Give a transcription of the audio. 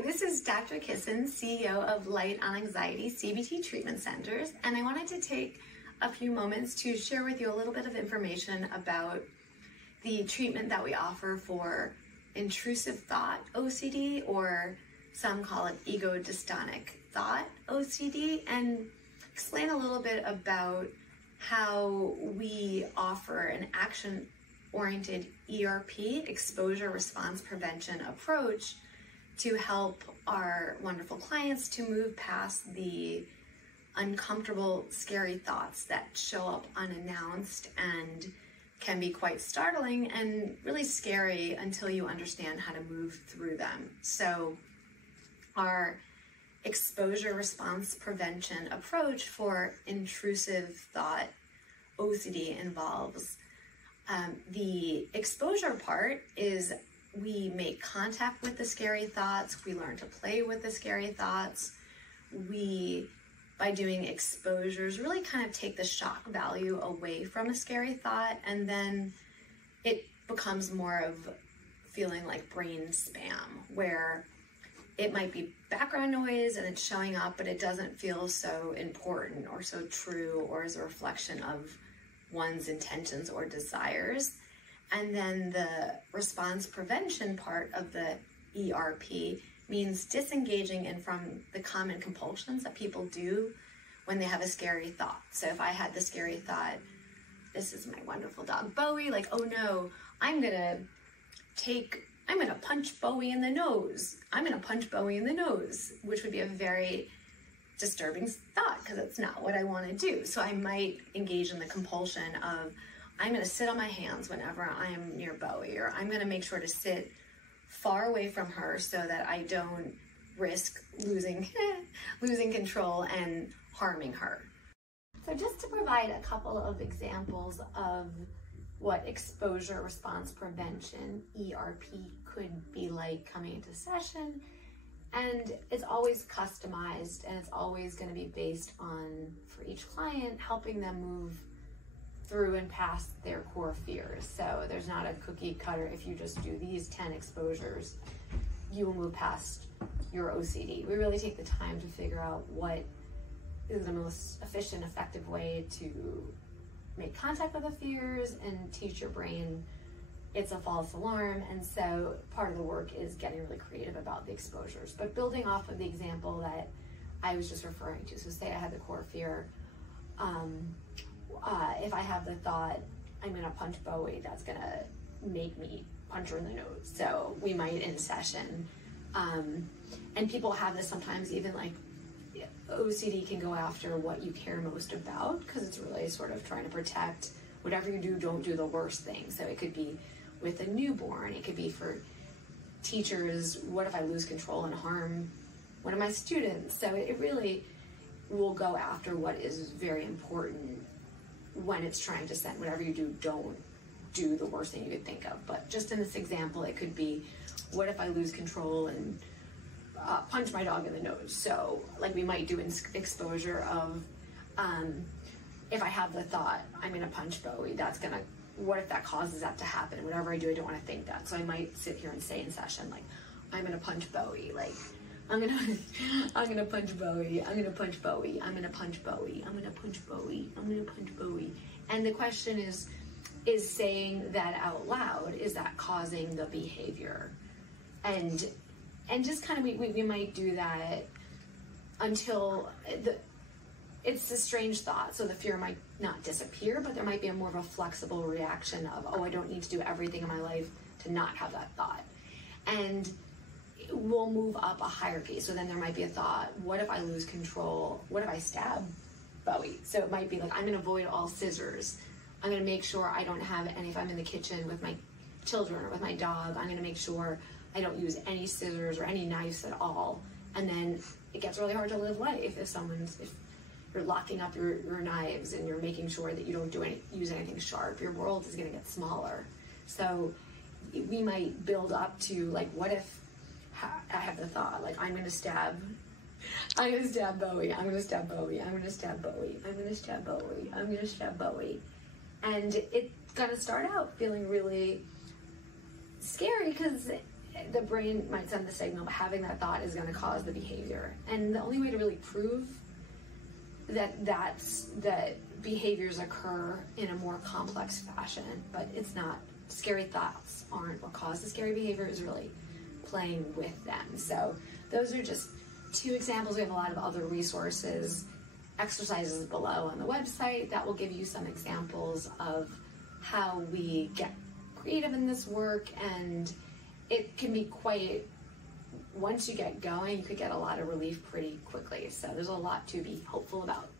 Hi, this is Dr. Kissen, CEO of Light on Anxiety CBT Treatment Centers, and I wanted to take a few moments to share with you a little bit of information about the treatment that we offer for intrusive thought OCD, or some call it Ego-Dystonic thought OCD, and explain a little bit about how we offer an action-oriented ERP, exposure response prevention approach, to help our wonderful clients to move past the uncomfortable, scary thoughts that show up unannounced and can be quite startling and really scary until you understand how to move through them. So our exposure response prevention approach for intrusive thought OCD involves the exposure part is we make contact with the scary thoughts. We learn to play with the scary thoughts. We, by doing exposures, really kind of take the shock value away from a scary thought, and then it becomes more of feeling like brain spam, where it might be background noise and it's showing up, but it doesn't feel so important or so true or as a reflection of one's intentions or desires. And then the response prevention part of the ERP means disengaging and from the common compulsions that people do when they have a scary thought. So if I had the scary thought, this is my wonderful dog Bowie, like, oh no, I'm gonna punch Bowie in the nose. I'm gonna punch Bowie in the nose, which would be a very disturbing thought because it's not what I want to do. So I might engage in the compulsion of, I'm going to sit on my hands whenever I am near Bowie, or I'm going to make sure to sit far away from her so that I don't risk losing control and harming her. So just to provide a couple of examples of what exposure response prevention ERP could be like coming into session, and it's always customized and it's always going to be based on, for each client, helping them move through and past their core fears. So there's not a cookie cutter. If you just do these 10 exposures, you will move past your OCD. We really take the time to figure out what is the most efficient, effective way to make contact with the fears and teach your brain it's a false alarm. And so part of the work is getting really creative about the exposures, but building off of the example that I was just referring to. So say I had the core fear, if I have the thought, I'm gonna punch Bowie, that's gonna make me punch her in the nose. So we might in session, and people have this sometimes, even like OCD can go after what you care most about, because it's really sort of trying to protect whatever you do, don't do the worst thing. So it could be with a newborn, it could be for teachers, what if I lose control and harm one of my students? So it really will go after what is very important when it's trying to send whatever you do, don't do the worst thing you could think of. But just in this example, it could be, what if I lose control and punch my dog in the nose? So like we might do an exposure of, if I have the thought, I'm gonna punch Bowie, what if that causes that to happen? Whatever I do, I don't wanna think that. So I might sit here and say in session, like, I'm gonna punch Bowie, like, I'm gonna punch Bowie, I'm gonna punch Bowie, I'm gonna punch Bowie, I'm gonna punch Bowie, I'm gonna punch Bowie. And the question is saying that out loud, is that causing the behavior? And just kind of, we might do that until it's a strange thought. So the fear might not disappear, but there might be a more of a flexible reaction of, oh, I don't need to do everything in my life to not have that thought. And we'll move up a hierarchy. So then there might be a thought, what if I lose control? What if I stab Bowie? So it might be like, I'm gonna avoid all scissors. I'm gonna make sure I don't have any, if I'm in the kitchen with my children or with my dog, I'm gonna make sure I don't use any scissors or any knives at all. And then it gets really hard to live life if you're locking up your knives and you're making sure that you don't use anything sharp. Your world is gonna get smaller. So we might build up to, like, what if I have the thought, like, I'm gonna stab Bowie, I'm gonna stab Bowie, I'm gonna stab Bowie, I'm gonna stab Bowie, I'm gonna stab Bowie. And it's gonna start out feeling really scary because the brain might send the signal, but having that thought is going to cause the behavior. And the only way to really prove that behaviors occur in a more complex fashion, but it's not, scary thoughts aren't what cause the scary behavior, is really playing with them. So those are just 2 examples. We have a lot of other resources, exercises below on the website that will give you some examples of how we get creative in this work. And it can be quite, once you get going, you could get a lot of relief pretty quickly. So there's a lot to be hopeful about.